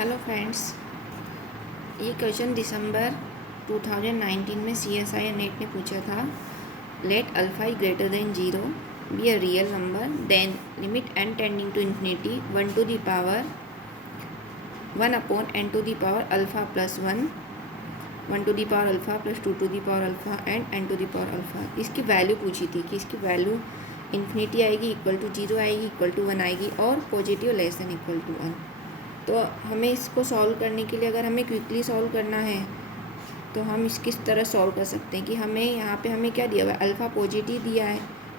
Hello friends, ये question दिसंबर 2019 में CSI नेट ने पूछा था। Let alpha is greater than 0 be a real number, then limit n tending to infinity 1 to the power 1 upon n to the power alpha plus 1 1 to the power alpha plus 2 to the power alpha and n to the power alpha. इसकी value पूछी थी कि इसकी value infinity आएगी, equal to 0 आएगी, equal to 1 आएगी और positive less than equal to 1। तो हमें इसको सॉल्व करने के लिए, अगर हमें क्विकली सॉल्व करना है तो हम इस किस तरह सॉल्व कर सकते हैं कि हमें यहाँ पे हमें क्या दिया हुआ है, अल्फ़ा पॉजिटिव दिया है।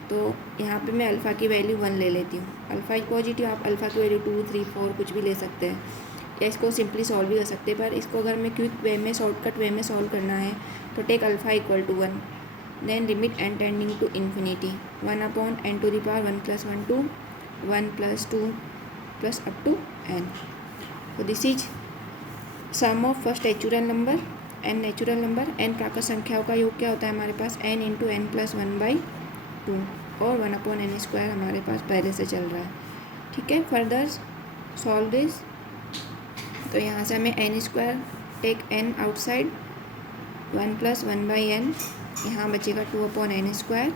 तो यहाँ पे मैं अल्फ़ा की वैल्यू 1 ले लेती हूँ। अल्फ़ा इज पॉजिटिव, आप अल्फ़ा की वैल्यू 2, 3, 4 कुछ भी ले सकते हैं, या इसको सिंपली सॉल्व भी कर सकते हैं। पर इसको अगर हमें क्विक वे में, शॉर्टकट वे में सॉल्व करना है तो take alpha equal to 1, then limit n tending to infinity 1 upon n to the power 1 plus 1 to 1 plus 2 plus up to n। तो this is sum of first natural number n natural number. n प्राकृत संख्याओं का योग क्या होता है हमारे पास, n इंटू n प्लस 1/2 और 1 अपॉन n स्क्वायर हमारे पास पहले से चल रहा है। ठीक है, फर्दर सॉल्व दिस। तो यहाँ से हमें n square take n outside 1 plus 1/n, यहाँ बचेगा 2 upon n square.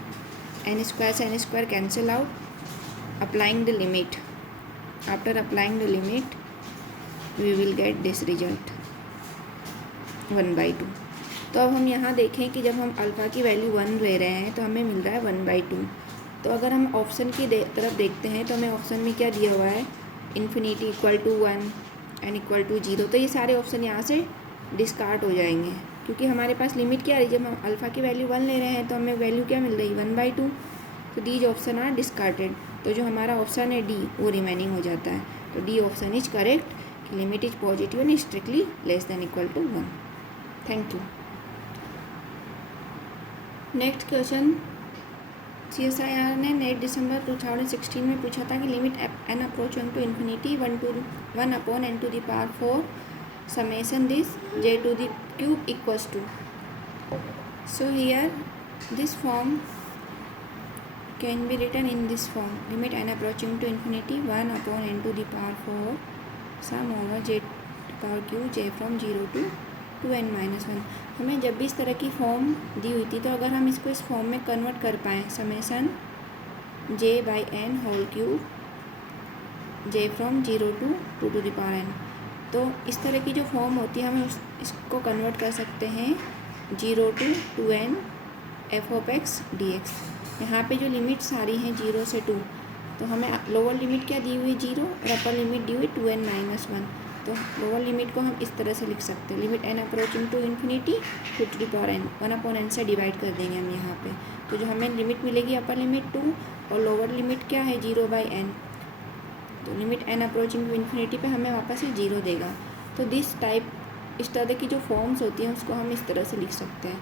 n square से n square cancel out. Applying the limit, after applying the limit we will get this result 1/2। तो अब हम यहाँ देखें कि जब हम अल्फ़ा की वैल्यू 1 ले रहे हैं तो हमें मिल रहा है 1/2। तो अगर हम ऑप्शन की तरफ देखते हैं तो हमें ऑप्शन में क्या दिया हुआ है, infinity equal to 1 and equal to 0। तो ये सारे ऑप्शन यहाँ से डिस्कार्ड हो जाएंगे, क्योंकि हमारे पास लिमिट क्या है, जब हम अल्फ़ा की वैल्यू 1 ले रहे हैं तो हमें वैल्यू क्या मिल रही है, 1/2। तो दीज ऑप्शन आर डिस्कार्डेड। तो जो हमारा ऑप्शन है डी, वो रिमेनिंग हो जाता है। तो D option is correct, limit is positive and strictly less than equal to 1। Thank you. Next question CSIR ने नेट दिसंबर 2016 में पूछा था कि limit n approaching to infinity 1 upon n to the power 4 summation this j to the cube equals to. So here this form can be written in this form, limit n approaching to infinity 1 upon n to the power 4 sum over j power q j from 0 to 2n-1। हमें जब भी इस तरह की form दी हुई थी, तो अगर हम इसको इस फॉर्म में कन्वर्ट कर पाएँ, summation j/n whole cube j from 0 to 2 to the power n। तो इस तरह की जो फॉर्म होती है, हमें इसको कन्वर्ट कर सकते हैं 0 to 2n f of x dx। यहाँ पे जो लिमिट सारी हैं 0 से 2, तो हमें लोअर लिमिट क्या दी हुई 0 और अपर लिमिट दी हुई 2n-1। तो लोअर लिमिट को हम इस तरह से लिख सकते हैं, limit n approaching to infinity 2 to the power n, 1 upon n से डिवाइड कर देंगे हम यहाँ पे। तो जो हमें लिमिट मिलेगी अपर लिमिट 2 और लोअर लिमिट क्या है 0/n। तो limit n approaching to infinity पे हमें वापस से 0 देगा। तो इस तरह की जो फॉर्म्स होती हैं उसको हम इस तरह से लिख सकते हैं।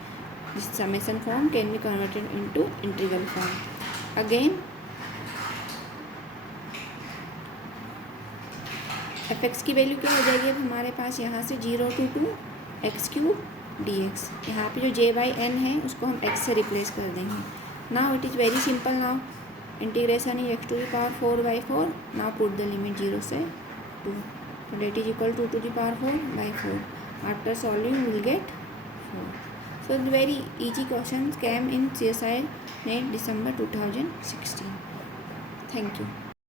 This summation form can be converted into integral form. Again f(x) की वैल्यू क्या हो जाएगी अब हमारे पास, यहाँ से 0 to 2 x³ dx। यहाँ पे जो j/n है उसको हम x से रिप्लेस कर देंगे। Now it is very simple. Now integration is x to the power 4/4। Now put the limit 0 से 2, so that is equal to the power 4/4। After solving will get 4। So very easy questions came in CSI net दिसंबर 2016। Thank you.